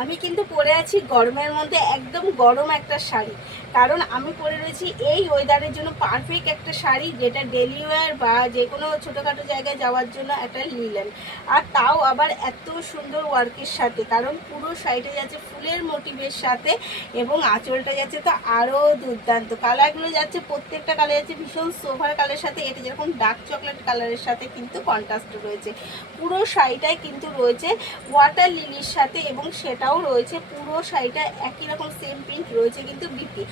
আমি কিন্তু পরে আছি গরমের মধ্যে একদম গরম একটা শাড়ি, কারণ আমি পরে রয়েছি এই ওয়েদারের জন্য পারফেক্ট একটা শাড়ি, যেটা ডেলি ওয়্যার বা যে কোনো ছোটোখাটো জায়গায় যাওয়ার জন্য একটা লিলেন, আর তাও আবার এত সুন্দর ওয়ার্কের সাথে, কারণ পুরো শাড়িটা যাচ্ছে ফুলের মোটিভের সাথে এবং আঁচলটা যাচ্ছে তো আরও দুর্দান্ত। কালারগুলো যাচ্ছে প্রত্যেকটা কালার যাচ্ছে ভীষণ সোভার কালারের সাথে, এটা যেরকম ডার্ক চকলেট কালারের সাথে কিন্তু কন্ট্রাস্ট রয়েছে। পুরো শাড়িটাই কিন্তু রয়েছে ওয়াটার লিলির সাথে এবং সেটাও রয়েছে পুরো শাড়িটা একই রকম সেম প্রিন্ট রয়েছে কিন্তু বিপি।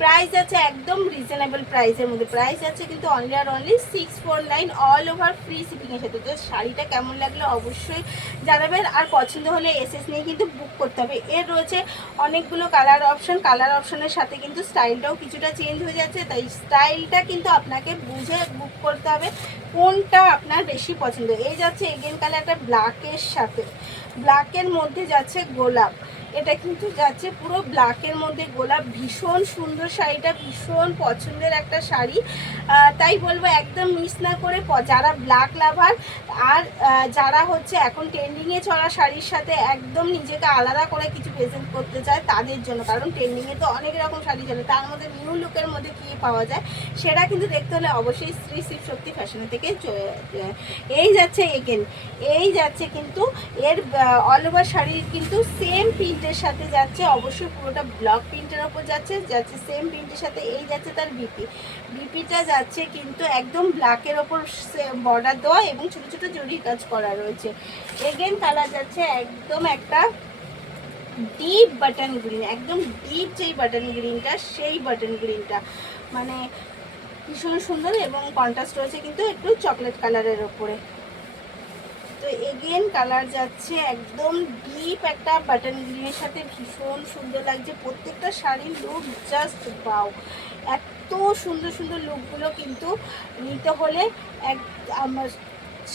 প্রাইস আছে একদম রিজনেবল প্রাইসের মধ্যে, প্রাইস আছে কিন্তু অনলি আর অনলি 649 অল ওভার ফ্রি শিপিংয়ের সাথে। তো শাড়িটা কেমন লাগলো অবশ্যই জানাবেন, আর পছন্দ হলে এসএস নিয়ে কিন্তু বুক করতে হবে। এর রয়েছে অনেকগুলো কালার অপশন, কালার অপশনের সাথে কিন্তু স্টাইলটাও কিছুটা চেঞ্জ হয়ে যাচ্ছে, তাই স্টাইলটা কিন্তু আপনাকে বুঝে বুক করতে হবে কোনটা আপনার বেশি পছন্দ। এই যাচ্ছে এগেন কালার একটা ব্ল্যাকের সাথে, ব্ল্যাকের মধ্যে যাচ্ছে গোলাপ, এটা কিন্তু যাচ্ছে পুরো ব্ল্যাকের মধ্যে গোলাপ। ভীষণ সুন্দর শাড়িটা, ভীষণ পছন্দের একটা শাড়ি, তাই বলবো একদম মিস না করে যারা ব্ল্যাক লাভার আর যারা হচ্ছে এখন ট্রেন্ডিংয়ে চলা শাড়ির সাথে একদম নিজেকে আলাদা করে কিছু প্রেজেন্ট করতে চায় তাদের জন্য, কারণ ট্রেন্ডিংয়ে তো অনেক রকম শাড়ি চলে, তার মধ্যে নিউ লুকের মধ্যে কী পাওয়া যায় সেটা কিন্তু দেখতে হলে অবশ্যই শ্রী শিবশক্তি ফ্যাশনের থেকে এই যাচ্ছে এগেন, এই যাচ্ছে কিন্তু এর অল ওভার শাড়ির কিন্তু সেম প্রিন্টের সাথে যাচ্ছে, অবশ্যই পুরোটা ব্লক প্রিন্টের ওপর যাচ্ছে সেম প্রিন্টের সাথে। এই যাচ্ছে তার বিপিটা যাচ্ছে কিন্তু একদম ব্ল্যাকের ওপর বর্ডার দেওয়া এবং ছোট ছোট জরি কাজ করা রয়েছে। এগেন কালার যাচ্ছে একদম একটা ডিপ বাটন গ্রিন, একদম ডিপ যেই বাটন গ্রিনটা সেই বাটন গ্রিনটা মানে ভীষণ সুন্দর এবং কন্ট্রাস্ট রয়েছে কিন্তু একটু চকলেট কালারের ওপরে। তো এগেন কালার যাচ্ছে একদম ডিপ একটা বাটন গ্রিনের সাথে, ভীষণ সুন্দর লাগছে প্রত্যেকটা শাড়ির লুক, জাস্ট বাও। এত সুন্দর সুন্দর লুকগুলো কিন্তু নিতে হলে এক আমার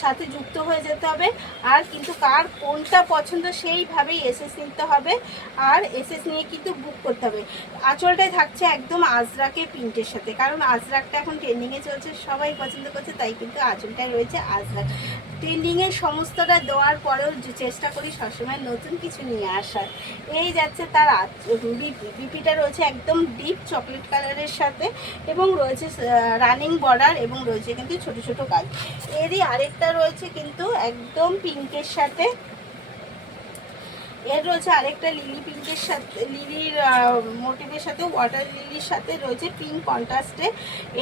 সাথে যুক্ত হয়ে যেতে হবে, আর কিন্তু কার কোনটা পছন্দ সেইভাবেই এসএস নিতে হবে, আর এসএস নিয়ে কিন্তু বুক করতে হবে। আঁচলটাই থাকছে একদম আজরাকের প্রিন্টের সাথে, কারণ আজরাকটা এখন ট্রেন্ডিংয়ে চলছে, সবাই পছন্দ করছে, তাই কিন্তু আঁচলটাই রয়েছে আজরাক। ট্রেন্ডিংয়ে সমস্তটা দেওয়ার পরেও চেষ্টা করি সবসময় নতুন কিছু নিয়ে আসার। এই যাচ্ছে তার বিপিটা রয়েছে একদম ডিপ চকলেট কালারের সাথে এবং রয়েছে রানিং বর্ডার এবং রয়েছে কিন্তু ছোট ছোট কাজ। এরই আরেকটা রয়েছে কিন্তু একদম পিঙ্কের সাথে, এর রয়েছে আরেকটা লিলি পিঙ্কের সাথে, লিলির মোটিভের সাথে ওয়াটার লিলির সাথে রয়েছে পিঙ্ক কন্ট্রাস্টে।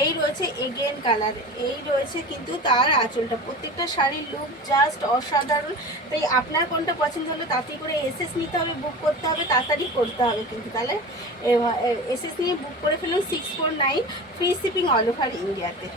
এই রয়েছে এগেন কালার, এই রয়েছে কিন্তু তার আঁচলটা। প্রত্যেকটা শাড়ির লুক জাস্ট অসাধারণ, তাই আপনার কোনটা পছন্দ হলো তাড়াতাড়ি করে এসএস নিতে হবে, বুক করতে হবে, তাড়াতাড়ি করতে হবে কিন্তু, তাহলে এসএস নিয়ে বুক করে ফেলুন 649 ফ্রি শিপিং অল ওভার ইন্ডিয়াতে।